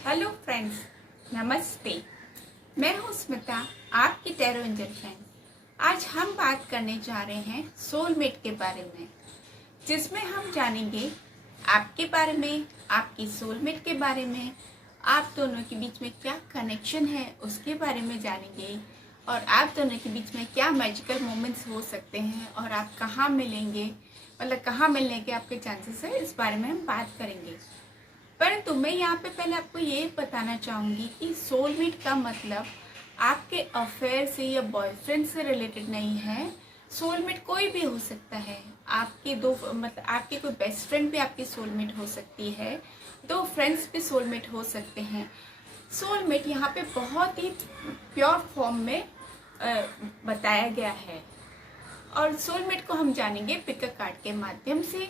Hello friends, नमस्ते। मैं हूँ स्मिता, आपकी टैरो एंजल फ्रेंड। आज हम बात करने जा रहे हैं सोलमेट के बारे में, जिसमें हम जानेंगे आपके बारे में, आपकी सोलमेट के बारे में, आप दोनों के बीच में क्या कनेक्शन है उसके बारे में जानेंगे, और आप दोनों के बीच में क्या मैजिकल मोमेंट्स हो सकते हैं और आप कहाँ मिलेंगे, मतलब कहाँ मिलने के आपके चांसेस है, इस बारे में हम बात करेंगे। परंतु मैं यहाँ पे पहले आपको ये बताना चाहूँगी कि सोलमेट का मतलब आपके अफेयर से या बॉयफ्रेंड से रिलेटेड नहीं है। सोलमेट कोई भी हो सकता है। आपके दो मतलब आपके कोई बेस्ट फ्रेंड भी आपकी सोलमेट हो सकती है, दो फ्रेंड्स भी सोलमेट हो सकते हैं। सोलमेट यहाँ पे बहुत ही प्योर फॉर्म में बताया गया है। और सोलमेट को हम जानेंगे पिक अ कार्ड के माध्यम से।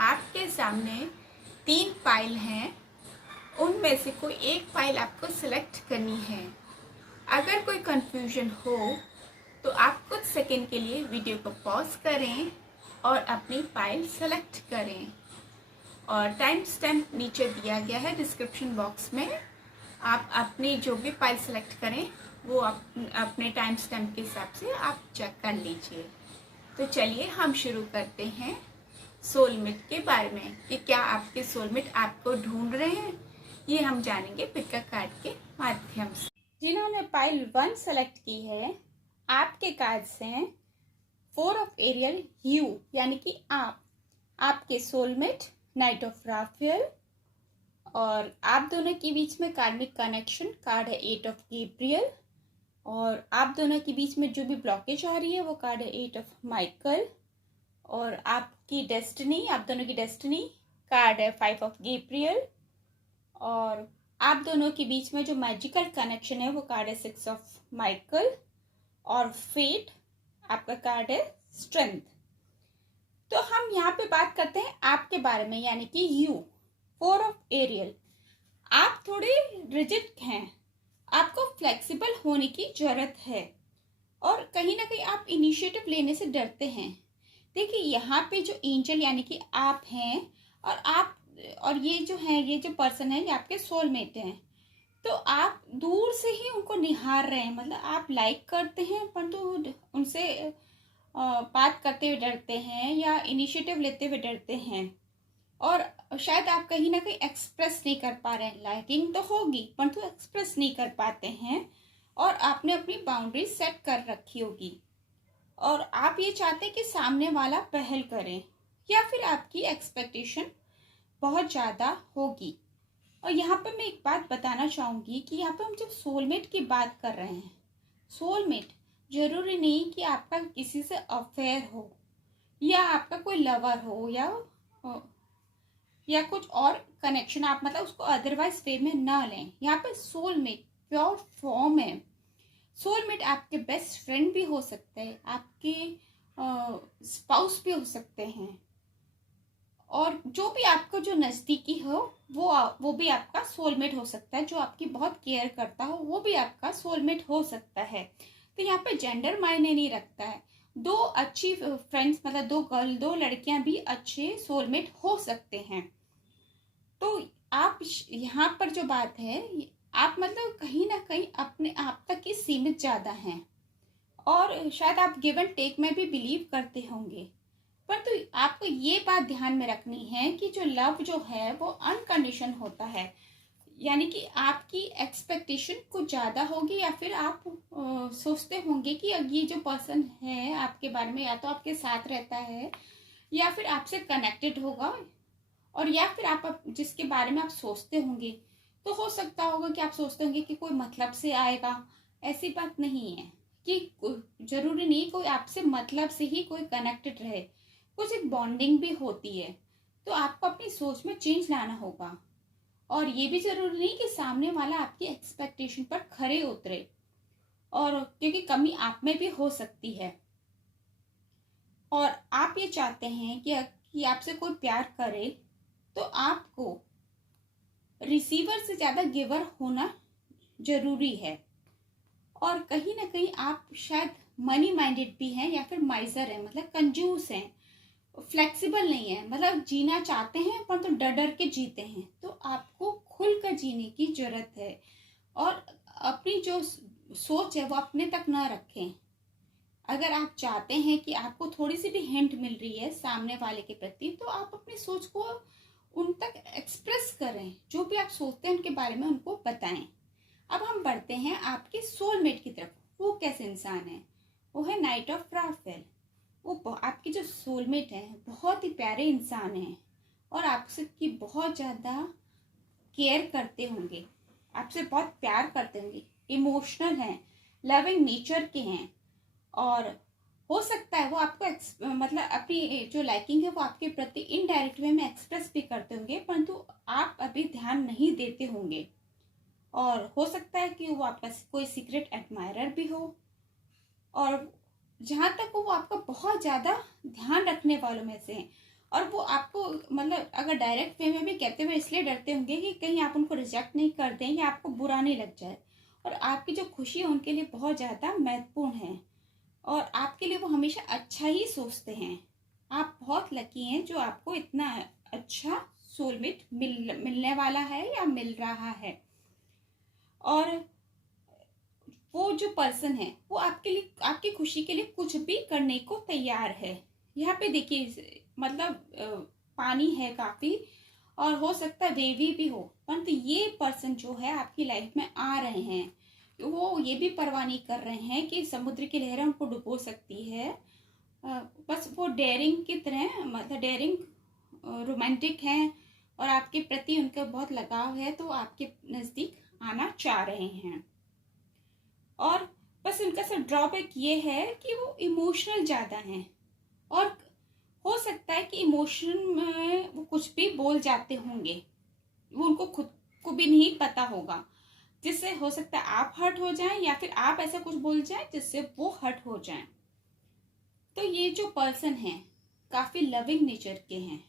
आपके सामने 3 फाइल हैं, उनमें से कोई एक फाइल आपको सिलेक्ट करनी है। अगर कोई कंफ्यूजन हो तो आप कुछ सेकंड के लिए वीडियो को पॉज करें और अपनी फाइल सेलेक्ट करें। और टाइम स्टैम्प नीचे दिया गया है डिस्क्रिप्शन बॉक्स में। आप अपनी जो भी फाइल सेलेक्ट करें वो अपने टाइम स्टैम्प के हिसाब से आप चेक कर लीजिए। तो चलिए हम शुरू करते हैं सोलमेट के बारे में कि क्या आपके सोलमेट आपको ढूंढ रहे हैं, ये हम जानेंगे पिक अ कार्ड के माध्यम से। जिन्होंने फाइल 1 सेलेक्ट की है, आपके कार्ड्स हैं 4 ऑफ एरियल, यू यानी कि आपके सोलमेट, नाइट ऑफ राफेल, और आप दोनों के बीच में कार्मिक कनेक्शन कार्ड है 8 ऑफ गैब्रियल, और आप दोनों के बीच में जो भी ब्लॉकेज आ रही है वो कार्ड है 8 ऑफ माइकल, और आपकी डेस्टिनी, आप दोनों की डेस्टिनी कार्ड है 5 ऑफ गैब्रियल, और आप दोनों के बीच में जो मैजिकल कनेक्शन है वो कार्ड है 6 ऑफ माइकल, और फेट आपका कार्ड है स्ट्रेंथ। तो हम यहाँ पे बात करते हैं आपके बारे में, यानी कि यू 4 ऑफ एरियल। आप थोड़े रिजिड हैं, आपको फ्लेक्सिबल होने की जरूरत है, और कहीं ना कहीं आप इनिशिएटिव लेने से डरते हैं। देखिए यहाँ पे जो एंजल यानी कि आप हैं, और ये जो है, ये जो पर्सन है, ये आपके सोलमेट हैं। तो आप दूर से ही उनको निहार रहे हैं, मतलब आप लाइक करते हैं परंतु उनसे बात करते हुए डरते हैं या इनिशिएटिव लेते हुए डरते हैं, और शायद आप कहीं ना कहीं एक्सप्रेस नहीं कर पा रहे हैं। लाइकिंग तो होगी परंतु एक्सप्रेस नहीं कर पाते हैं, और आपने अपनी बाउंड्री सेट कर रखी होगी, और आप ये चाहते हैं कि सामने वाला पहल करे, या फिर आपकी एक्सपेक्टेशन बहुत ज़्यादा होगी। और यहाँ पे मैं एक बात बताना चाहूँगी कि यहाँ पे हम जब सोलमेट की बात कर रहे हैं, सोलमेट जरूरी नहीं कि आपका किसी से अफेयर हो, या आपका कोई लवर हो, या कुछ और कनेक्शन, आप मतलब उसको अदरवाइज वे में ना लें। यहाँ पे सोलमेट प्योर फॉर्म है। सोलमेट आपके बेस्ट फ्रेंड भी हो सकते हैं, आपके स्पाउस भी हो सकते हैं, और जो भी आपको जो नज़दीकी हो वो भी आपका सोलमेट हो सकता है। जो आपकी बहुत केयर करता हो वो भी आपका सोलमेट हो सकता है। तो यहाँ पे जेंडर मायने नहीं रखता है। दो अच्छी फ्रेंड्स, मतलब दो लड़कियां भी अच्छे सोलमेट हो सकते हैं। तो आप यहाँ पर जो बात है, आप मतलब कहीं ना कहीं अपने आप तक ही सीमित ज्यादा हैं, और शायद आप गिव एंड टेक में भी बिलीव करते होंगे। परंतु आपको ये बात ध्यान में रखनी है कि जो लव जो है वो अनकंडीशन होता है, यानी कि आपकी एक्सपेक्टेशन कुछ ज्यादा होगी, या फिर आप सोचते होंगे कि ये जो पर्सन है आपके बारे में या तो आपके साथ रहता है या फिर आपसे कनेक्टेड होगा, और या फिर आप जिसके बारे में आप सोचते होंगे, तो हो सकता होगा कि आप सोचते होंगे कि कोई मतलब से आएगा। ऐसी बात नहीं है कि जरूरी नहीं कोई आपसे मतलब से ही कोई कनेक्टेड रहे, कुछ एक बॉन्डिंग भी होती है। तो आपको अपनी सोच में चेंज लाना होगा, और ये भी जरूरी नहीं कि सामने वाला आपकी एक्सपेक्टेशन पर खरे उतरे, और क्योंकि कमी आप में भी हो सकती है, और आप ये चाहते हैं कि आपसे कोई प्यार करे, तो आपको रिसीवर से ज्यादा गिवर होना जरूरी है। और कहीं ना कहीं आप शायद मनी माइंडेड भी हैं, या फिर माइजर है, मतलब कंजूस हैं, फ्लेक्सिबल नहीं है, मतलब जीना चाहते हैं पर तो डर डर के जीते हैं। तो आपको खुल कर जीने की जरूरत है। और अपनी जो सोच है वो अपने तक ना रखें। अगर आप चाहते हैं कि आपको थोड़ी सी भी हिंट मिल रही है सामने वाले के प्रति, तो आप अपनी सोच को उन तक एक्सप्रेस करें। जो भी आप सोचते हैं उनके बारे में उनको बताएं। अब हम बढ़ते हैं आपके सोलमेट की तरफ। वो कैसे इंसान है? वो है नाइट ऑफ राफेल। वो आपके जो सोलमेट है बहुत ही प्यारे इंसान हैं और आपसे की बहुत ज़्यादा केयर करते होंगे, आपसे बहुत प्यार करते होंगे, इमोशनल हैं, लविंग नेचर के हैं। और हो सकता है वो आपको मतलब अपनी जो लाइकिंग है वो आपके प्रति इनडायरेक्ट वे में एक्सप्रेस भी करते होंगे, परंतु आप अभी ध्यान नहीं देते होंगे। और हो सकता है कि वो आपका कोई सीक्रेट एडमायरर भी हो। और जहाँ तक वो आपका बहुत ज़्यादा ध्यान रखने वालों में से हैं। और वो आपको मतलब अगर डायरेक्ट वे में भी कहते हुए इसलिए डरते होंगे कि कहीं आप उनको रिजेक्ट नहीं कर दें या आपको बुरा नहीं लग जाए। और आपकी जो खुशी है उनके लिए बहुत ज़्यादा महत्वपूर्ण है और आपके लिए वो हमेशा अच्छा ही सोचते हैं। आप बहुत लकी हैं जो आपको इतना अच्छा सोलमेट मिलने वाला है या मिल रहा है। और वो जो पर्सन है वो आपके लिए, आपकी खुशी के लिए कुछ भी करने को तैयार है। यहाँ पे देखिए मतलब पानी है काफी और हो सकता है वेवी भी हो, परंतु ये पर्सन जो है आपकी लाइफ में आ रहे हैं, वो ये भी परवाह नहीं कर रहे हैं कि समुद्र की लहरें उनको डुबो सकती है। बस वो डेयरिंग की तरह, मतलब डेयरिंग रोमांटिक हैं और आपके प्रति उनका बहुत लगाव है, तो आपके नजदीक आना चाह रहे हैं। और बस उनका सब ड्रॉबैक ये है कि वो इमोशनल ज़्यादा हैं और हो सकता है कि इमोशन में वो कुछ भी बोल जाते होंगे, वो उनको खुद को भी नहीं पता होगा, जिससे हो सकता है आप हर्ट हो जाएं या फिर आप ऐसा कुछ बोल जाएं जिससे वो हर्ट हो जाएं। तो ये जो पर्सन है काफी लविंग नेचर के हैं।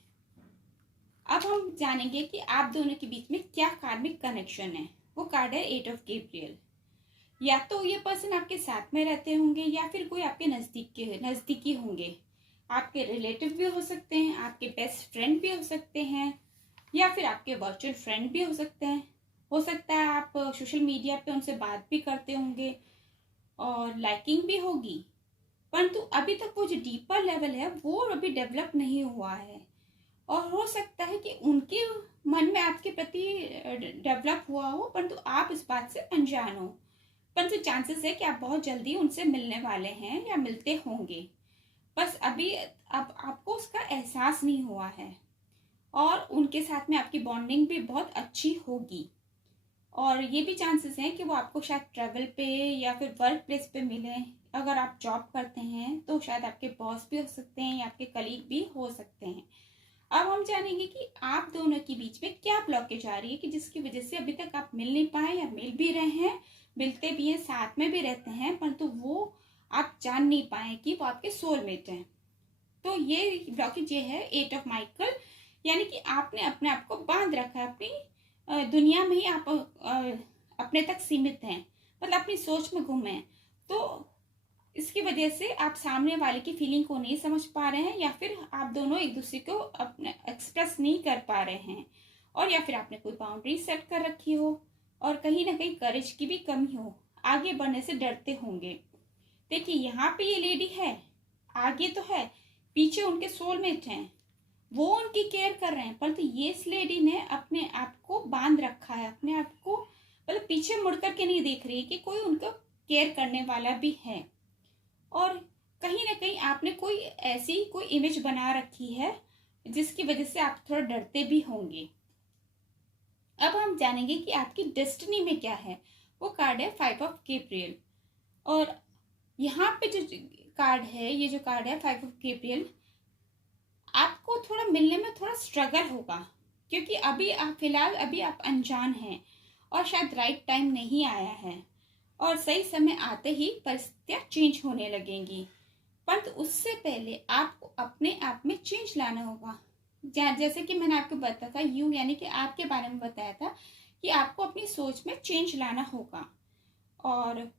अब हम जानेंगे कि आप दोनों के बीच में क्या कार्मिक कनेक्शन है। वो कार्ड है 8 ऑफ गैब्रियल। या तो ये पर्सन आपके साथ में रहते होंगे या फिर कोई आपके नजदीकी होंगे। आपके रिलेटिव भी हो सकते हैं, आपके बेस्ट फ्रेंड भी हो सकते हैं या फिर आपके वर्चुअल फ्रेंड भी हो सकते हैं। हो सकता है आप सोशल मीडिया पे उनसे बात भी करते होंगे और लाइकिंग भी होगी, परंतु अभी तक वो जो डीपर लेवल है वो अभी डेवलप नहीं हुआ है। और हो सकता है कि उनके मन में आपके प्रति डेवलप हुआ हो, परंतु आप इस बात से अनजान हो। परंतु चांसेस है कि आप बहुत जल्दी उनसे मिलने वाले हैं या मिलते होंगे, बस अभी अब आपको उसका एहसास नहीं हुआ है। और उनके साथ में आपकी बॉन्डिंग भी बहुत अच्छी होगी। और ये भी चांसेस हैं कि वो आपको शायद ट्रैवल पे या फिर वर्क प्लेस पे मिले। अगर आप जॉब करते हैं तो शायद आपके बॉस भी हो सकते हैं या आपके कलीग भी हो सकते हैं। अब हम जानेंगे कि आप दोनों के बीच में क्या ब्लॉकेज आ रही है कि जिसकी वजह से अभी तक आप मिल नहीं पाए या मिल भी रहे हैं, मिलते भी हैं, साथ में भी रहते हैं, परंतु वो आप जान नहीं पाए कि वो आपके सोलमेट हैं। तो ये ब्लॉकेज ये है 8 ऑफ माइकल, यानी कि आपने अपने आप को बांध रखा है, अपनी दुनिया में ही आप अपने तक सीमित हैं, मतलब अपनी सोच में गुम हैं। तो इसकी वजह से आप सामने वाले की फीलिंग को नहीं समझ पा रहे हैं या फिर आप दोनों एक दूसरे को अपने एक्सप्रेस नहीं कर पा रहे हैं। और या फिर आपने कोई बाउंड्री सेट कर रखी हो और कहीं ना कहीं करेज की भी कमी हो, आगे बढ़ने से डरते होंगे। देखिए यहाँ पे ये लेडी है, आगे तो है, पीछे उनके सोलमेट हैं, वो उनकी केयर कर रहे हैं, परंतु ये इस लेडी ने अपने आप को बांध रखा है, अपने आप को मतलब पीछे मुड़ करके नहीं देख रही कि कोई उनको केयर करने वाला भी है। और कहीं ना कहीं आपने कोई ऐसी कोई इमेज बना रखी है जिसकी वजह से आप थोड़ा डरते भी होंगे। अब हम जानेंगे कि आपकी डेस्टिनी में क्या है। वो कार्ड है 5 ऑफ गैब्रियल। और यहाँ पे जो कार्ड है, ये जो कार्ड है 5 ऑफ गैब्रियल, आपको थोड़ा मिलने में थोड़ा स्ट्रगल होगा क्योंकि अभी आप फिलहाल अभी आप अनजान हैं और शायद राइट टाइम नहीं आया है और सही समय आते ही परिस्थितियां चेंज होने लगेंगी। परंतु उससे पहले आपको अपने आप में चेंज लाना होगा। जैसे कि मैंने आपको बताया था, यू यानी कि आपके बारे में बताया था कि आपको अपनी सोच में चेंज लाना होगा। और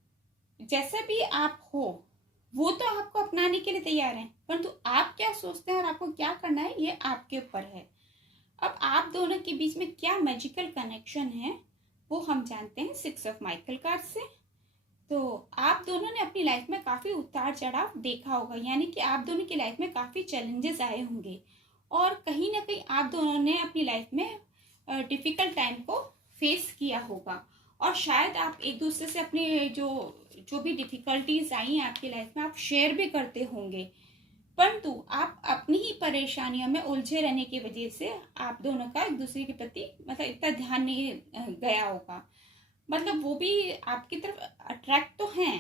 जैसे भी आप हो वो तो आपको अपनाने के लिए तैयार हैं, परंतु आप क्या सोचते हैं और आपको क्या करना है ये आपके ऊपर है। अब आप दोनों के बीच में क्या मैजिकल कनेक्शन है वो हम जानते हैं 6 ऑफ माइकल कार्ड से। तो आप दोनों ने अपनी लाइफ में काफ़ी उतार चढ़ाव देखा होगा, यानी कि आप दोनों की लाइफ में काफ़ी चैलेंजेस आए होंगे और कहीं ना कहीं आप दोनों ने अपनी लाइफ में डिफ़िकल्ट टाइम को फेस किया होगा और शायद आप एक दूसरे से अपनी जो जो भी डिफ़िकल्टीज आई हैं आपकी लाइफ में आप शेयर भी करते होंगे, परंतु आप अपनी ही परेशानियों में उलझे रहने की वजह से आप दोनों का एक दूसरे के प्रति मतलब इतना ध्यान नहीं गया होगा। मतलब वो भी आपकी तरफ अट्रैक्ट तो हैं,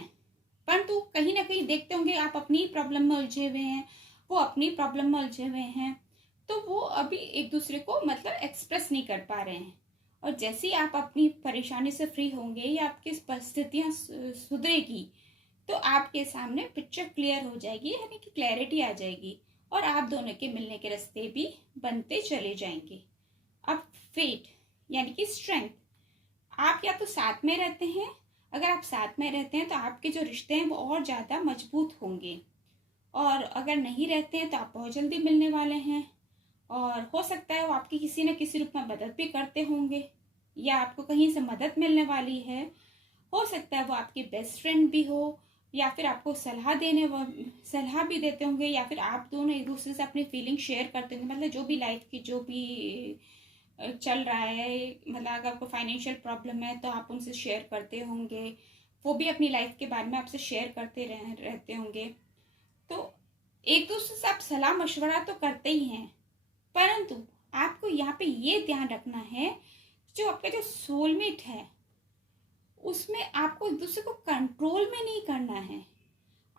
परंतु कहीं ना कहीं देखते होंगे आप अपनी प्रॉब्लम में उलझे हुए हैं, वो अपनी प्रॉब्लम में उलझे हुए हैं, तो वो अभी एक दूसरे को मतलब एक्सप्रेस नहीं कर पा रहे हैं। और जैसे ही आप अपनी परेशानी से फ्री होंगे या आपकी परिस्थितियाँ सुधरेगी तो आपके सामने पिक्चर क्लियर हो जाएगी, यानी कि क्लैरिटी आ जाएगी और आप दोनों के मिलने के रास्ते भी बनते चले जाएंगे। अब फेट यानी कि स्ट्रेंथ, आप या तो साथ में रहते हैं, अगर आप साथ में रहते हैं तो आपके जो रिश्ते हैं वो और ज़्यादा मजबूत होंगे, और अगर नहीं रहते हैं तो आप बहुत जल्दी मिलने वाले हैं और हो सकता है वो आपकी किसी न किसी रूप में मदद भी करते होंगे या आपको कहीं से मदद मिलने वाली है। हो सकता है वो आपकी बेस्ट फ्रेंड भी हो या फिर आपको सलाह भी देते होंगे या फिर आप दोनों एक दूसरे से अपनी फीलिंग शेयर करते होंगे। मतलब जो भी लाइफ की जो भी चल रहा है, मतलब अगर आपको फाइनेंशियल प्रॉब्लम है तो आप उनसे शेयर करते होंगे, वो भी अपनी लाइफ के बारे में आपसे शेयर करते रहते होंगे। तो एक दूसरे से आप सलाह मशवरा तो करते ही हैं, परंतु आपको यहाँ पे ये ध्यान रखना है जो आपका जो सोलमेट है उसमें आपको एक दूसरे को कंट्रोल में नहीं करना है,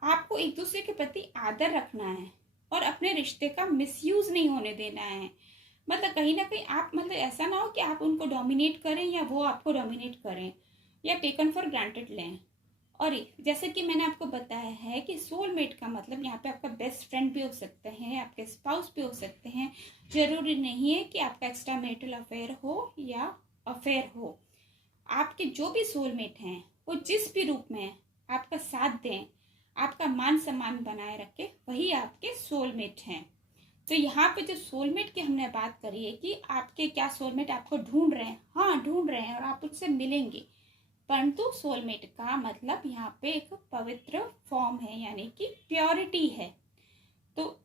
आपको एक दूसरे के प्रति आदर रखना है और अपने रिश्ते का मिसयूज नहीं होने देना है। मतलब कहीं ना कहीं आप मतलब ऐसा ना हो कि आप उनको डोमिनेट करें या वो आपको डोमिनेट करें या टेकन फॉर ग्रांटेड लें। और जैसे कि मैंने आपको बताया है कि सोलमेट का मतलब यहाँ पे आपका बेस्ट फ्रेंड भी हो सकते हैं, आपके स्पाउस भी हो सकते हैं, जरूरी नहीं है कि आपका एक्स्ट्रा मैरिटल अफेयर हो या अफेयर हो। आपके जो भी सोलमेट हैं वो जिस भी रूप में आपका साथ दें, आपका मान सम्मान बनाए रखें, वही आपके सोलमेट हैं। तो यहाँ पे जो सोलमेट की हमने बात करी है कि आपके क्या सोलमेट आपको ढूंढ रहे हैं, हाँ ढूंढ रहे हैं और आप उससे मिलेंगे, परंतु सोलमेट का मतलब यहाँ पे एक पवित्र फॉर्म है, यानी कि प्योरिटी है। तो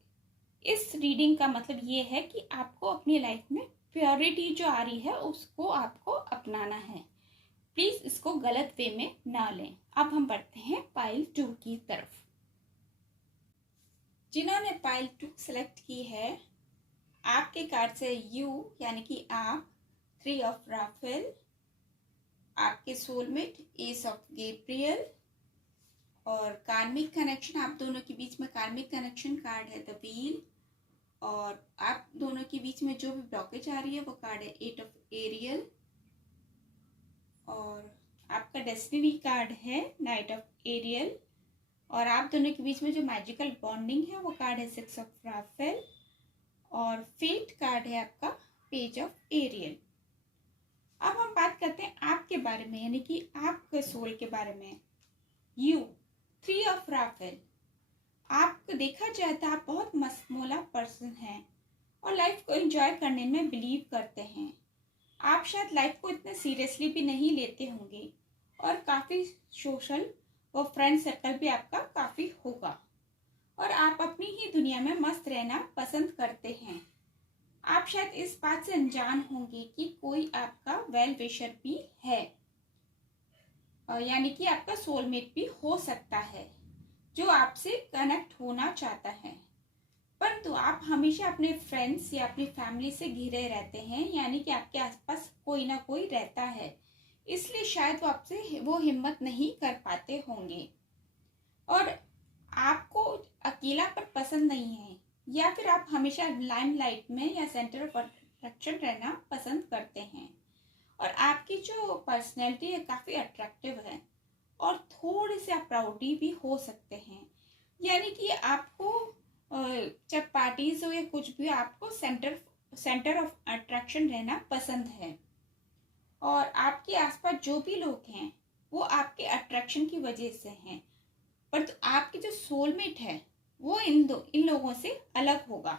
इस रीडिंग का मतलब ये है कि आपको अपनी लाइफ में प्योरिटी जो आ रही है उसको आपको अपनाना है, प्लीज इसको गलत वे में ना लें। अब हम बढ़ते हैं पाइल 2 की तरफ। जिन्होंने पाइल 2 सेलेक्ट की है, आपके कार्ड से यू यानी कि आप, 3 ऑफ राफेल, आपके सोलमेट एस ऑफ गैब्रियल और कार्मिक कनेक्शन, आप दोनों के बीच में कार्मिक कनेक्शन कार्ड है द व्हील, और आप दोनों के बीच में जो भी ब्लॉकेज आ रही है वो कार्ड है 8 ऑफ एरियल, और आपका डेस्टिनी कार्ड है नाइट ऑफ एरियल, और आप दोनों के बीच में जो मैजिकल बॉन्डिंग है वो कार्ड है 6 ऑफ राफेल, और फेट कार्ड है आपका पेज ऑफ एरियल। अब हम बात करते हैं आपके बारे में, यानी कि आपके सोल के बारे में। यू, 3 ऑफ राफेल, आपको देखा जाए तो आप बहुत मस्तमौला पर्सन हैं और लाइफ को एंजॉय करने में बिलीव करते हैं। आप शायद लाइफ को इतने सीरियसली भी नहीं लेते होंगे और काफ़ी सोशल और फ्रेंड सर्कल भी आपका काफ़ी होगा और आप अपनी ही दुनिया में मस्त रहना पसंद करते हैं। आप शायद इस बात से अनजान होंगे कि कोई आपका वेल विशर भी है, यानी कि आपका सोलमेट भी हो सकता है जो आपसे कनेक्ट होना चाहता है, परंतु आप हमेशा अपने फ्रेंड्स या अपनी फैमिली से घिरे रहते हैं, यानी कि आपके आसपास कोई ना कोई रहता है, इसलिए शायद वो आपसे वो हिम्मत नहीं कर पाते होंगे और आपको अकेलापन पसंद नहीं है, या फिर आप हमेशा लाइमलाइट में या सेंटर ऑफ अट्रैक्शन रहना पसंद करते हैं। और आपकी जो पर्सनैलिटी है काफ़ी अट्रैक्टिव है और थोड़े से आप प्राउडी भी हो सकते हैं, यानी कि आपको चाहे पार्टीज हो या कुछ भी, आपको सेंटर ऑफ अट्रैक्शन रहना पसंद है और आपके आसपास जो भी लोग हैं वो आपके अट्रैक्शन की वजह से हैं, पर तो आपके जो सोलमेट है वो इन लोगों से अलग होगा।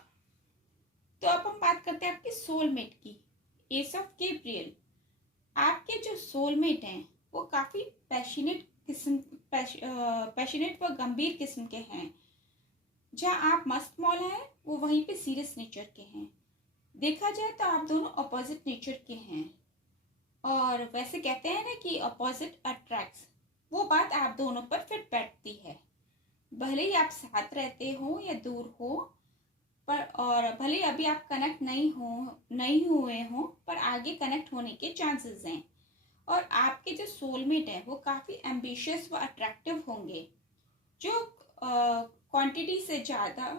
तो अब हम बात करते हैं आपके सोलमेट की। एस ऑफ गेब्रियल, आपके जो सोलमेट हैं वो काफी पैशनेट व गंभीर किस्म के हैं। जहाँ आप मस्त मौला हैं वो वहीं पे सीरियस नेचर के हैं। देखा जाए तो आप दोनों अपोजिट नेचर के हैं, और वैसे कहते हैं ना कि अपोजिट अट्रैक्ट्स, वो बात आप दोनों पर फिट बैठती है। भले ही आप साथ रहते हो या दूर हो, पर और भले अभी आप कनेक्ट नहीं हुए हो, पर आगे कनेक्ट होने के चांसेस हैं। और आपके जो सोलमेट है वो काफी एम्बिशियस व अट्रैक्टिव होंगे, जो क्वांटिटी से ज्यादा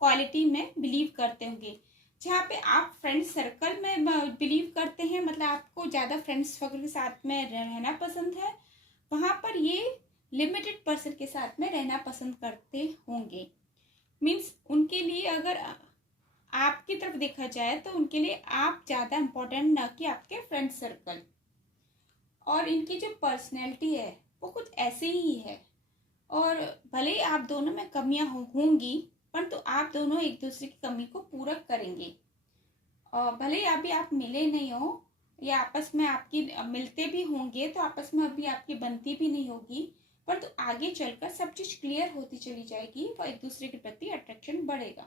क्वालिटी में बिलीव करते होंगे। जहाँ पे आप फ्रेंड सर्कल में बिलीव करते हैं, मतलब आपको ज्यादा फ्रेंड्स वगैरह के साथ में रहना पसंद है, वहां पर ये लिमिटेड पर्सन के साथ में रहना पसंद करते होंगे। मीन्स उनके लिए अगर आपकी तरफ देखा जाए तो उनके लिए आप ज्यादा इम्पोर्टेंट, न कि आपके फ्रेंड सर्कल। और इनकी जो पर्सनैलिटी है वो कुछ ऐसे ही है, और भले ही आप दोनों में कमियां होंगी, परंतु आप दोनों एक दूसरे की कमी को पूरा करेंगे। और भले ही अभी आप मिले नहीं हो या आपस में आपकी मिलते भी होंगे तो आपस में अभी आपकी बनती भी नहीं होगी, परंतु आगे चलकर सब चीज क्लियर होती चली जाएगी और एक दूसरे के प्रति अट्रैक्शन बढ़ेगा।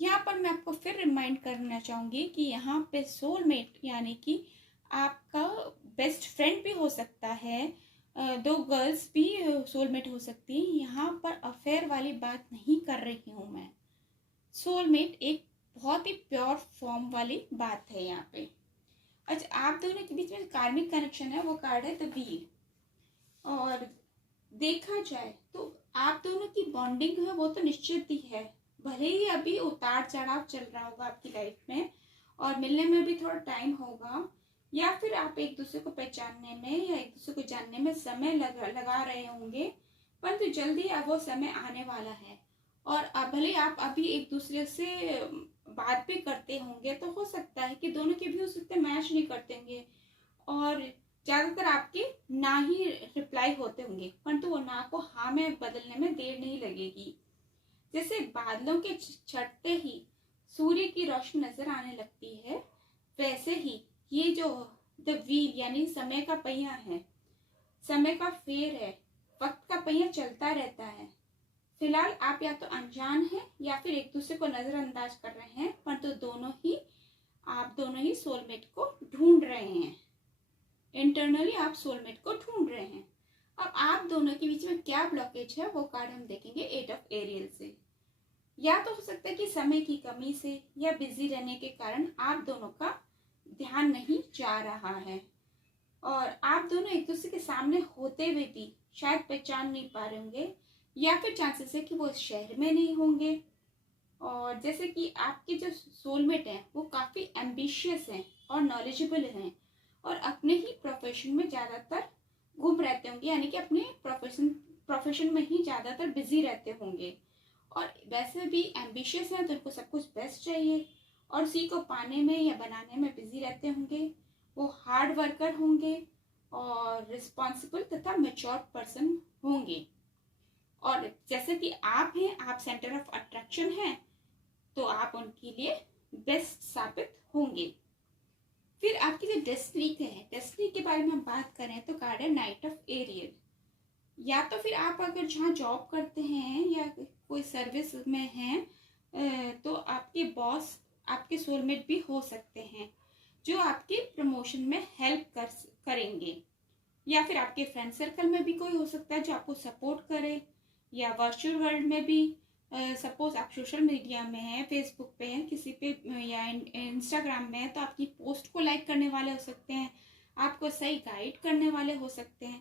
यहाँ पर मैं आपको फिर रिमाइंड करना चाहूंगी कि यहाँ पे सोलमेट यानी कि आपका बेस्ट फ्रेंड भी हो सकता है, दो गर्ल्स भी सोलमेट हो सकती हैं। यहाँ पर अफेयर वाली बात नहीं कर रही हूँ मैं। सोलमेट एक बहुत ही प्योर फॉर्म वाली बात है यहाँ पे। अच्छा, आप दोनों के बीच में कार्मिक कनेक्शन है, वो कार्ड है द व्हील। और देखा जाए तो आप दोनों की बॉन्डिंग है वो तो निश्चित ही है। भले ही अभी उतार चढ़ाव चल रहा होगा आपकी लाइफ में और मिलने में भी थोड़ा टाइम होगा, या फिर आप एक दूसरे को पहचानने में या एक दूसरे को जानने में समय लगा रहे होंगे, परंतु जल्दी अब वो समय आने वाला है। और भले आप अभी एक दूसरे से बात भी करते होंगे, तो हो सकता है कि दोनों के व्यूज उतने मैच नहीं करते होंगे और ज्यादातर आपके ना ही रिप्लाई होते होंगे, परंतु वो ना को हाँ में बदलने में देर नहीं लगेगी। जैसे बादलों के छटते ही सूर्य की रोशनी नजर आने लगती है, वैसे ही ये जो द व्हील यानी समय का पहिया है, समय का फेर है, वक्त का पहिया चलता रहता है। फिलहाल आप या तो अनजान हैं या फिर एक दूसरे को नजरअंदाज कर रहे हैं, परंतु आप दोनों ही सोलमेट को ढूंढ रहे हैं। इंटरनली आप सोलमेट को ढूंढ रहे हैं। अब आप दोनों के बीच में क्या ब्लॉकेज है वो कार्ड हम देखेंगे 8 ऑफ एरियल से। या तो हो सकता है कि समय की कमी से या बिजी रहने के कारण आप दोनों का ध्यान नहीं जा रहा है, और आप दोनों एक दूसरे के सामने होते हुए भी शायद पहचान नहीं पा रहे होंगे, या फिर चांसेस है कि वो शहर में नहीं होंगे। और जैसे कि आपके जो सोलमेट हैं वो काफी एम्बिशियस हैं और नॉलेजेबल हैं, और अपने ही प्रोफेशन में ज्यादातर घूम रहते होंगे, यानी कि अपने प्रोफेशन में ही ज्यादातर बिजी रहते होंगे। और वैसे भी एम्बिशियस हैं तो उनको सब कुछ बेस्ट चाहिए, और उसी को पाने में या बनाने में बिजी रहते होंगे। वो हार्ड वर्कर होंगे और रिस्पॉन्सिबल तथा मैच्योर पर्सन होंगे। और जैसे कि आप हैं, आप सेंटर ऑफ अट्रैक्शन हैं, तो आप उनके लिए बेस्ट साबित होंगे। फिर आपकी जो डेस्टिनी है, डेस्टिनी के बारे में हम बात करें तो कार्ड है नाइट ऑफ एरियल। या तो फिर आप अगर जहाँ जॉब करते हैं या कोई सर्विस में हैं, तो आपके बॉस आपके सोलमेट भी हो सकते हैं, जो आपके प्रमोशन में हेल्प करेंगे। या फिर आपके फ्रेंड सर्कल में भी कोई हो सकता है जो आपको सपोर्ट करे, या वर्चुअल वर्ल्ड में भी सपोज आप सोशल मीडिया में हैं, फेसबुक पे हैं, किसी पे या इंस्टाग्राम में है, तो आपकी पोस्ट को लाइक करने वाले हो सकते हैं, आपको सही गाइड करने वाले हो सकते हैं।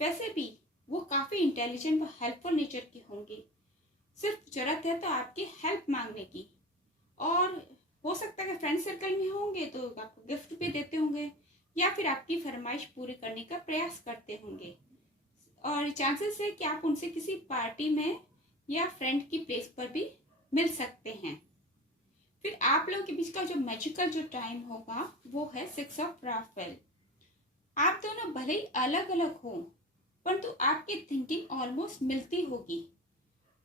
वैसे भी वो काफ़ी इंटेलिजेंट व हेल्पफुल नेचर के होंगे। सिर्फ जरूरत है तो आपकी हेल्प मांगने की। और हो सकता है कि फ्रेंड सर्कल में होंगे तो आपको गिफ्ट भी देते होंगे, या फिर आपकी फरमाइश पूरी करने का प्रयास करते होंगे। और चांसेस है कि आप उनसे किसी पार्टी में या फ्रेंड की प्लेस पर भी मिल सकते हैं। फिर आप लोगों के बीच का जो मैजिकल जो टाइम होगा वो है 6 ऑफ राफेल। आप दोनों भले ही अलग अलग हो, परंतु आपकी थिंकिंग ऑलमोस्ट मिलती होगी,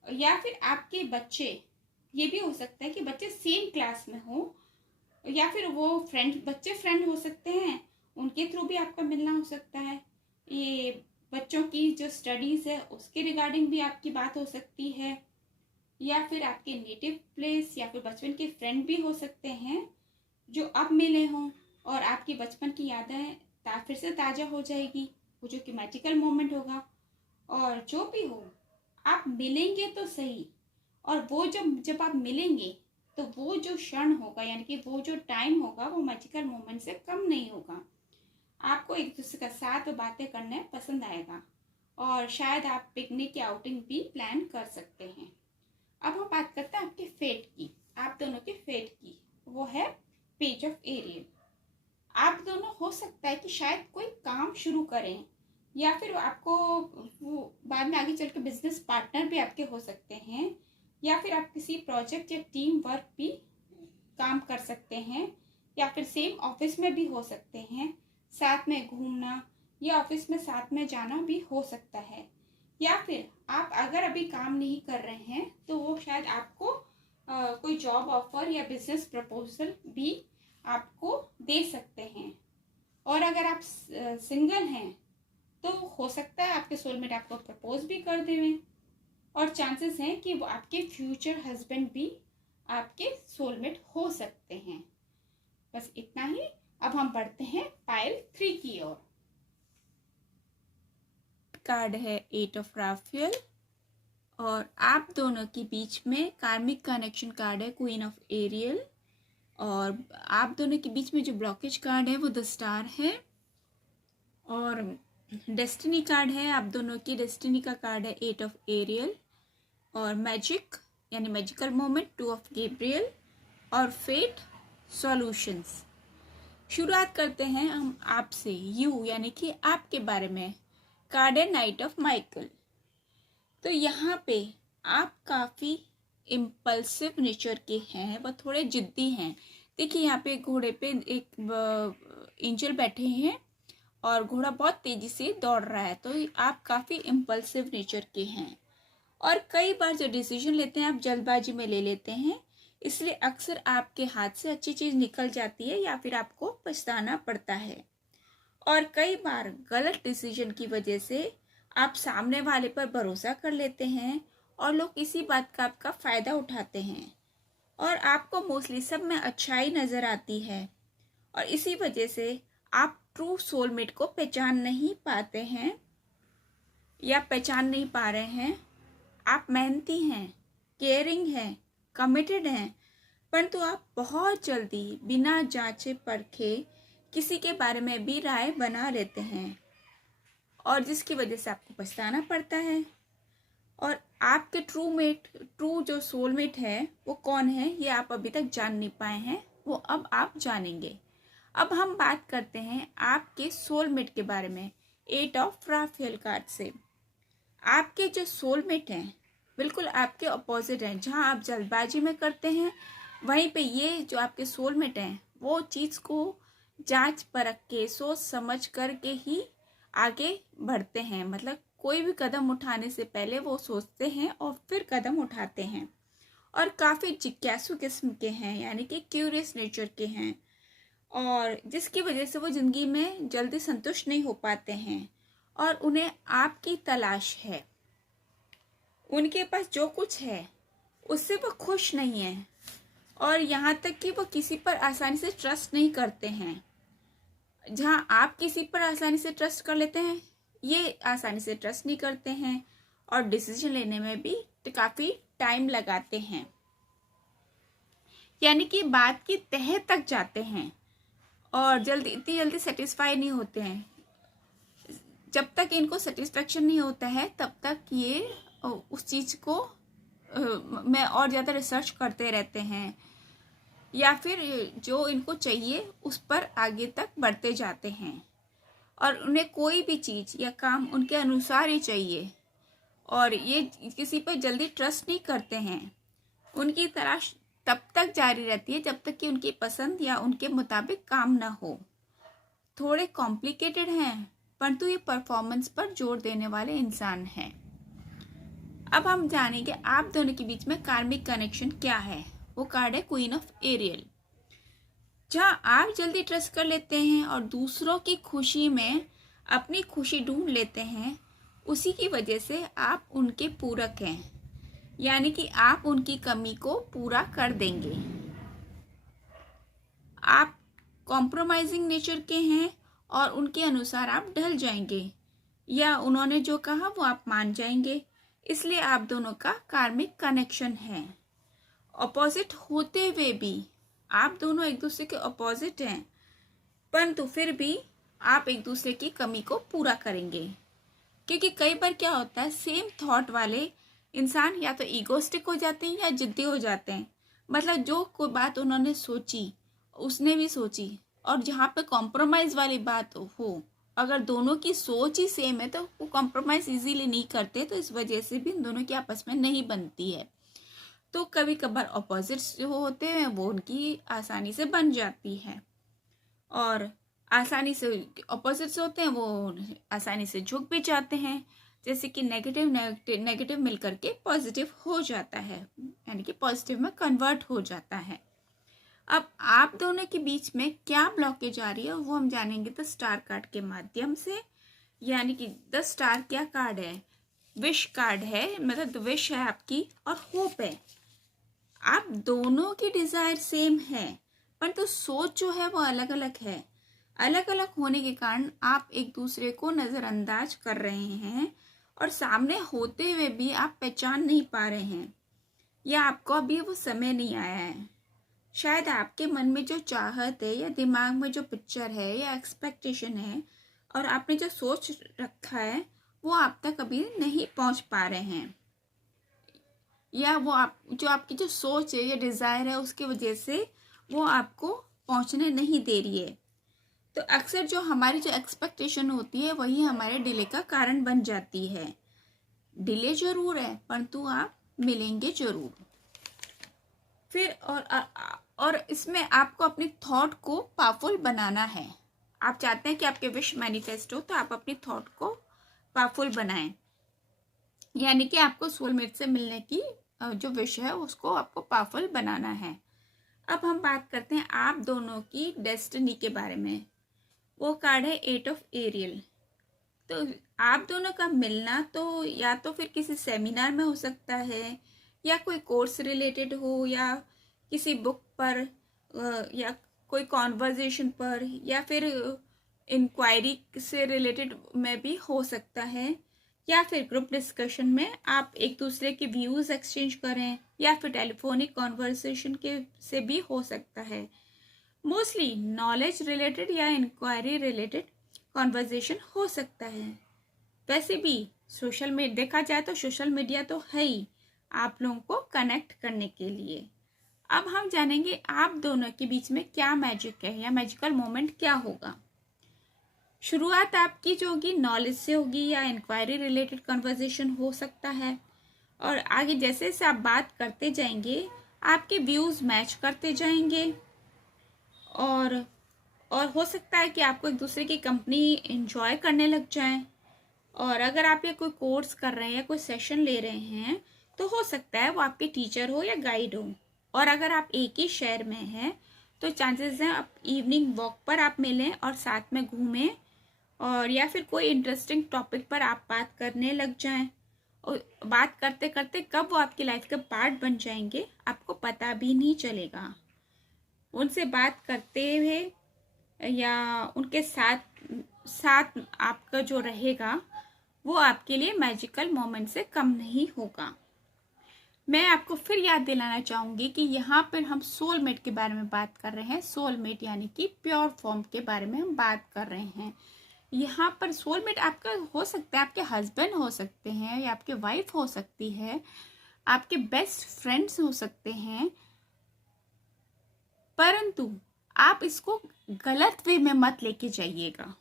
या फिर आपके बच्चे ये भी हो सकता है कि बच्चे सेम क्लास में हो, या फिर वो बच्चे फ्रेंड हो सकते हैं, उनके थ्रू भी आपका मिलना हो सकता है। ये बच्चों की जो स्टडीज़ है उसके रिगार्डिंग भी आपकी बात हो सकती है, या फिर आपके नेटिव प्लेस या फिर बचपन के फ्रेंड भी हो सकते हैं जो अब मिले हों और आपकी बचपन की यादें फिर से ताज़ा हो जाएगी, वो जो कि मैजिकल मोमेंट होगा। और जो भी हो, आप मिलेंगे तो सही, और वो जब आप मिलेंगे तो वो जो क्षण होगा, यानी कि वो जो टाइम होगा, वो मैजिकल मोमेंट से कम नहीं होगा। आपको एक दूसरे का साथ बातें करने पसंद आएगा, और शायद आप पिकनिक या आउटिंग भी प्लान कर सकते हैं। अब हम बात करते हैं आपके फेट की, आप दोनों के फेट की। वो है पेज ऑफ एरियल। आप दोनों हो सकता है कि शायद कोई काम शुरू करें, या फिर आपको वो बाद में आगे चल के बिजनेस पार्टनर भी आपके हो सकते हैं, या फिर आप किसी प्रोजेक्ट या टीम वर्क भी काम कर सकते हैं, या फिर सेम ऑफिस में भी हो सकते हैं, साथ में घूमना या ऑफिस में साथ में जाना भी हो सकता है। या फिर आप अगर अभी काम नहीं कर रहे हैं तो वो शायद आपको कोई जॉब ऑफर या बिजनेस प्रपोजल भी आपको दे सकते हैं। और अगर आप सिंगल हैं तो हो सकता है आपके सोलमेट आपको प्रपोज भी कर देवें, और चांसेस हैं कि वो आपके फ्यूचर हस्बैंड भी आपके सोलमेट हो सकते हैं। बस इतना ही। अब हम बढ़ते हैं पाइल 3 की ओर। कार्ड है 8 ऑफ राफेल, और आप दोनों के बीच में कार्मिक कनेक्शन कार्ड है क्वीन ऑफ एरियल, और आप दोनों के बीच में जो ब्लॉकेज कार्ड है वो द स्टार है, और डेस्टिनी कार्ड है आप दोनों की। डेस्टिनी का कार्ड है 8 ऑफ एरियल, और मैजिक यानी मैजिकल मोमेंट 2 ऑफ गैब्रियल, और फेट सॉल्यूशंस। शुरुआत करते हैं हम आपसे, यू यानी कि आपके बारे में। कार्ड है नाइट ऑफ माइकल। तो यहाँ पे आप काफ़ी इम्पल्सिव नेचर के हैं, वह थोड़े जिद्दी हैं। देखिए यहाँ पे घोड़े पे एक एंजल बैठे हैं और घोड़ा बहुत तेजी से दौड़ रहा है, तो आप काफ़ी इम्पल्सिव नेचर के हैं, और कई बार जो डिसीजन लेते हैं आप जल्दबाजी में ले लेते हैं, इसलिए अक्सर आपके हाथ से अच्छी चीज़ निकल जाती है या फिर आपको पछताना पड़ता है। और कई बार गलत डिसीजन की वजह से आप सामने वाले पर भरोसा कर लेते हैं और लोग इसी बात का आपका फ़ायदा उठाते हैं, और आपको मोस्टली सब में अच्छाई नज़र आती है, और इसी वजह से आप ट्रू सोलमेट को पहचान नहीं पाते हैं या पहचान नहीं पा रहे हैं। आप मेहनती हैं, केयरिंग हैं, कमिटेड हैं, परंतु आप बहुत जल्दी बिना जांचे परखे किसी के बारे में भी राय बना लेते हैं, और जिसकी वजह से आपको पछताना पड़ता है। और आपके ट्रू जो सोलमेट है वो कौन है, ये आप अभी तक जान नहीं पाए हैं, वो अब आप जानेंगे। अब हम बात करते हैं आपके सोलमेट के बारे में 8 ऑफ राफेल कार्ड से। आपके जो सोलमेट हैं बिल्कुल आपके अपोजिट हैं। जहां आप जल्दबाजी में करते हैं, वहीं पे ये जो आपके सोलमेट हैं वो चीज़ को जांच परख के सोच समझ करके ही आगे बढ़ते हैं। मतलब कोई भी कदम उठाने से पहले वो सोचते हैं और फिर कदम उठाते हैं, और काफ़ी जिज्ञासु किस्म के हैं, यानी कि क्यूरियस नेचर के हैं, और जिसकी वजह से वो ज़िंदगी में जल्दी संतुष्ट नहीं हो पाते हैं, और उन्हें आपकी तलाश है। उनके पास जो कुछ है उससे वो खुश नहीं है, और यहाँ तक कि वो किसी पर आसानी से ट्रस्ट नहीं करते हैं। जहाँ आप किसी पर आसानी से ट्रस्ट कर लेते हैं, ये आसानी से ट्रस्ट नहीं करते हैं, और डिसीजन लेने में भी काफ़ी टाइम लगाते हैं, यानी कि बात की तह तक जाते हैं और इतनी जल्दी सेटिस्फाई नहीं होते हैं। जब तक इनको सेटिस्फेक्शन नहीं होता है तब तक ये उस चीज़ को में और ज़्यादा रिसर्च करते रहते हैं, या फिर जो इनको चाहिए उस पर आगे तक बढ़ते जाते हैं, और उन्हें कोई भी चीज़ या काम उनके अनुसार ही चाहिए, और ये किसी पर जल्दी ट्रस्ट नहीं करते हैं। उनकी तलाश तब तक जारी रहती है जब तक कि उनकी पसंद या उनके मुताबिक काम ना हो। थोड़े कॉम्प्लिकेटेड हैं, परंतु ये परफॉर्मेंस पर जोर देने वाले इंसान हैं। अब हम जानेंगे आप दोनों के बीच में कार्मिक कनेक्शन क्या है। वो कार्ड है क्वीन ऑफ एरियल। जहाँ आप जल्दी ट्रस्ट कर लेते हैं और दूसरों की खुशी में अपनी खुशी ढूंढ लेते हैं, उसी की वजह से आप उनके पूरक हैं, यानी कि आप उनकी कमी को पूरा कर देंगे। आप कॉम्प्रोमाइजिंग नेचर के हैं और उनके अनुसार आप ढल जाएंगे, या उन्होंने जो कहा वो आप मान जाएंगे। इसलिए आप दोनों का कार्मिक कनेक्शन है। अपोजिट होते हुए भी आप दोनों एक दूसरे के अपोजिट हैं, परंतु फिर भी आप एक दूसरे की कमी को पूरा करेंगे। क्योंकि कई बार क्या होता है, सेम थॉट वाले इंसान या तो ईगोस्टिक हो जाते हैं या जिद्दी हो जाते हैं। मतलब जो कोई बात उन्होंने सोची उसने भी सोची, और जहाँ पे कॉम्प्रोमाइज़ वाली बात हो, अगर दोनों की सोच ही सेम है तो वो कॉम्प्रोमाइज़ इजीली नहीं करते, तो इस वजह से भी दोनों की आपस में नहीं बनती है। तो कभी कभार अपोजिट्स जो होते हैं वो उनकी आसानी से बन जाती है, और आसानी से अपोजिट्स होते हैं वो आसानी से झुक भी जाते हैं। जैसे कि नेगेटिव मिलकर के पॉजिटिव हो जाता है, यानी कि पॉजिटिव में कन्वर्ट हो जाता है। अब आप दोनों के बीच में क्या ब्लॉकेज आ रही है वो हम जानेंगे द स्टार कार्ड के माध्यम से। यानी कि द स्टार क्या कार्ड है? विश कार्ड है, मतलब विश है आपकी और होप है। आप दोनों की डिजायर सेम है, परंतु सोच जो है वो अलग अलग है। अलग अलग होने के कारण आप एक दूसरे को नजरअंदाज कर रहे हैं, और सामने होते हुए भी आप पहचान नहीं पा रहे हैं, या आपको अभी वो समय नहीं आया है। शायद आपके मन में जो चाहत है, या दिमाग में जो पिक्चर है, या एक्सपेक्टेशन है, और आपने जो सोच रखा है वो आप तक अभी नहीं पहुंच पा रहे हैं, या वो आपकी जो सोच है या डिज़ायर है उसकी वजह से वो आपको पहुंचने नहीं दे रही है। तो अक्सर जो हमारी जो एक्सपेक्टेशन होती है वही हमारे डिले का कारण बन जाती है। डिले जरूर है, परंतु आप मिलेंगे जरूर। फिर और इसमें आपको अपनी थॉट को पावरफुल बनाना है। आप चाहते हैं कि आपके विश मैनिफेस्ट हो, तो आप अपनी थॉट को पावरफुल बनाएं, यानी कि आपको सोलमेट से मिलने की जो विश है उसको आपको पावरफुल बनाना है। अब हम बात करते हैं आप दोनों की डेस्टिनी के बारे में। वो कार्ड है 8 ऑफ एरियल। तो आप दोनों का मिलना तो या तो फिर किसी सेमिनार में हो सकता है, या कोई कोर्स रिलेटेड हो, या किसी बुक पर, या कोई कॉन्वर्जेशन पर, या फिर इंक्वायरी से रिलेटेड में भी हो सकता है, या फिर ग्रुप डिस्कशन में आप एक दूसरे के व्यूज़ एक्सचेंज करें, या फिर टेलीफोनिक कॉन्वर्सेशन के से भी हो सकता है। मोस्टली नॉलेज रिलेटेड या इंक्वायरी रिलेटेड कॉन्वर्जेशन हो सकता है। वैसे भी सोशल मीडिया देखा जाए तो सोशल मीडिया तो है ही आप लोगों को कनेक्ट करने के लिए। अब हम जानेंगे आप दोनों के बीच में क्या मैजिक है, या मैजिकल मोमेंट क्या होगा। शुरुआत आपकी जो होगी नॉलेज से होगी, या इंक्वायरी रिलेटेड कन्वर्सेशन हो सकता है, और आगे जैसे जैसे आप बात करते जाएंगे आपके व्यूज़ मैच करते जाएंगे, और हो सकता है कि आपको एक दूसरे की कंपनी एंजॉय करने लग जाएं। और अगर आप ये कोई कोर्स कर रहे हैं या कोई सेशन ले रहे हैं तो हो सकता है वो आपके टीचर हो या गाइड हो। और अगर आप एक ही शहर में हैं तो चांसेस हैं आप इवनिंग वॉक पर आप मिलें और साथ में घूमें, और या फिर कोई इंटरेस्टिंग टॉपिक पर आप बात करने लग जाएं, और बात करते करते कब वो आपकी लाइफ का पार्ट बन जाएंगे आपको पता भी नहीं चलेगा। उनसे बात करते हुए या उनके साथ आपका जो रहेगा वो आपके लिए मैजिकल मोमेंट से कम नहीं होगा। मैं आपको फिर याद दिलाना चाहूँगी कि यहाँ पर हम सोलमेट के बारे में बात कर रहे हैं। सोलमेट यानी कि प्योर फॉर्म के बारे में हम बात कर रहे हैं। यहाँ पर सोलमेट आपका हो सकता है, आपके हस्बैंड हो सकते हैं, या आपके वाइफ हो सकती है, आपके बेस्ट फ्रेंड्स हो सकते हैं, परंतु आप इसको गलत वे में मत लेके जाइएगा।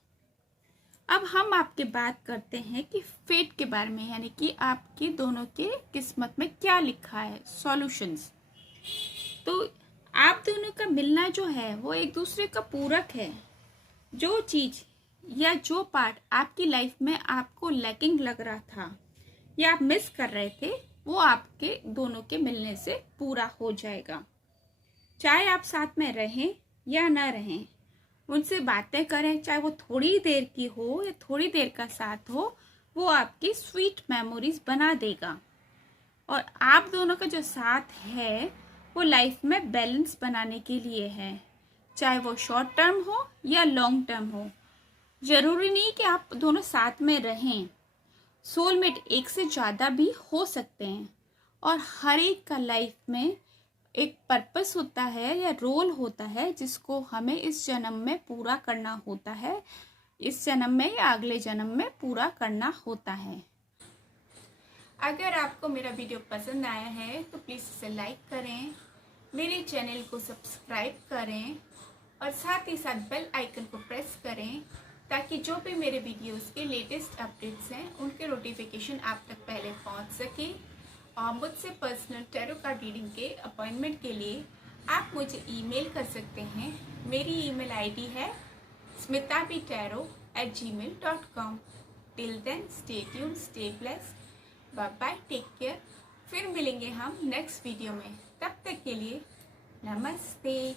अब हम आपके बात करते हैं कि फेट के बारे में, यानी कि आपके दोनों के किस्मत में क्या लिखा है, सॉल्यूशंस। तो आप दोनों का मिलना जो है वो एक दूसरे का पूरक है। जो चीज़ या जो पार्ट आपकी लाइफ में आपको लैकिंग लग रहा था, या आप मिस कर रहे थे, वो आपके दोनों के मिलने से पूरा हो जाएगा। चाहे आप साथ में रहें या ना रहें, उनसे बातें करें, चाहे वो थोड़ी देर की हो या थोड़ी देर का साथ हो, वो आपकी स्वीट मेमोरीज बना देगा। और आप दोनों का जो साथ है वो लाइफ में बैलेंस बनाने के लिए है, चाहे वो शॉर्ट टर्म हो या लॉन्ग टर्म हो। जरूरी नहीं कि आप दोनों साथ में रहें, सोलमेट एक से ज़्यादा भी हो सकते हैं। और हर एक का लाइफ में एक पर्पस होता है या रोल होता है जिसको हमें इस जन्म में पूरा करना होता है, इस जन्म में या अगले जन्म में पूरा करना होता है। अगर आपको मेरा वीडियो पसंद आया है तो प्लीज़ इसे लाइक करें, मेरे चैनल को सब्सक्राइब करें और साथ ही साथ बेल आइकन को प्रेस करें ताकि जो भी मेरे वीडियोस के लेटेस्ट अपडेट्स हैं उनके नोटिफिकेशन आप तक पहले पहुंच सके। और मुझसे पर्सनल टैरो कार्ड रीडिंग के अपॉइंटमेंट के लिए आप मुझे ईमेल कर सकते हैं। मेरी ईमेल आईडी है smita.tarot@gmail.com। Till then stay tuned, stay blessed, bye bye, take care. फिर मिलेंगे हम नेक्स्ट वीडियो में, तब तक के लिए नमस्ते।